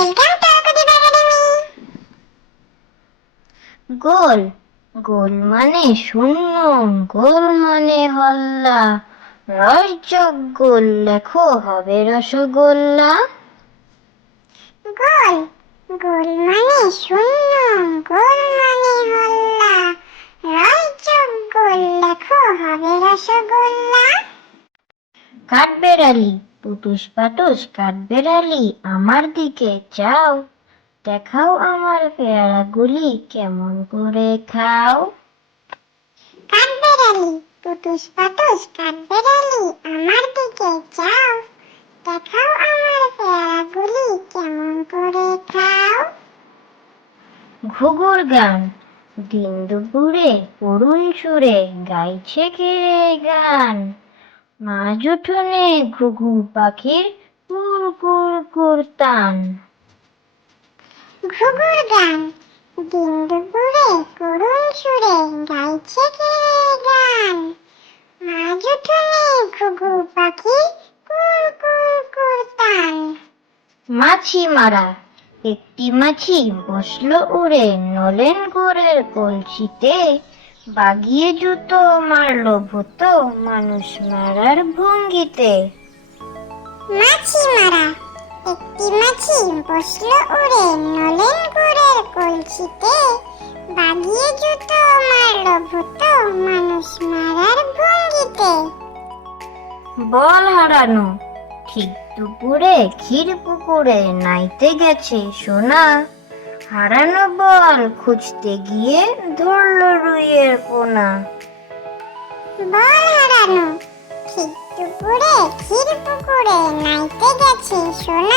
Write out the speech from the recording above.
Welcome to কুটির academy. গোল গোল মানে শূন্য, গোল মানে হল্লা, রসযোগ গোল লেখো হবে রসগোল্লা। গোল গোল মানে শূন্য, গোল মানে হল্লা, রসযোগ গোল লেখো হবে রসগোল্লা। কাঠবেড়ালি পুটুস পাটুস কাঠবেড়ালি আমার দিকে চাও, দেখাও আমার পেয়ারাগুলি কেমন করে খাও। কাঠবেড়ালি পুটুস পাটুস কাঠবেড়ালি আমার দিকে চাও, দেখাও আমার পেয়ারাগুলি কেমন করে খাও। ঘুঘুর গান দিন দুপুরে করুণ সুরে গাইছে কে গান, মাঝ উঠোনে ঘুঘু পাখির কুর কুর কুর টান। ঘুঘুর গান দিন দুপুরে করুণ সুরে গাইছে কে গান, মাঝ উঠোনে ঘুঘু পাখির কুর কুর কুর টান। মাছি মারা একটি মাছি বসলো উড়ে নলেন গুড়ের কলসিতে, বাগিয়ে জুতো মারলো ভূত মানুষ মারার ভঙ্গিতে। মাছি মারা একটি মাছি বসলো উড়ে নলেন গুড়ের কলসিতে, বাগিয়ে জুতো মারলো ভূত মানুষ মারার ভঙ্গিতে। বল হারানো ঠিক দুপুরে ক্ষীর পুকুরে নাইতে গেছে সোনা, হারানো বল খুঁজতে গিয়ে ধরল রুইয়ের পোনা। বল হারানো ঠিক দুপুরে ক্ষীর পুকুরে নাইতে গেছে সোনা,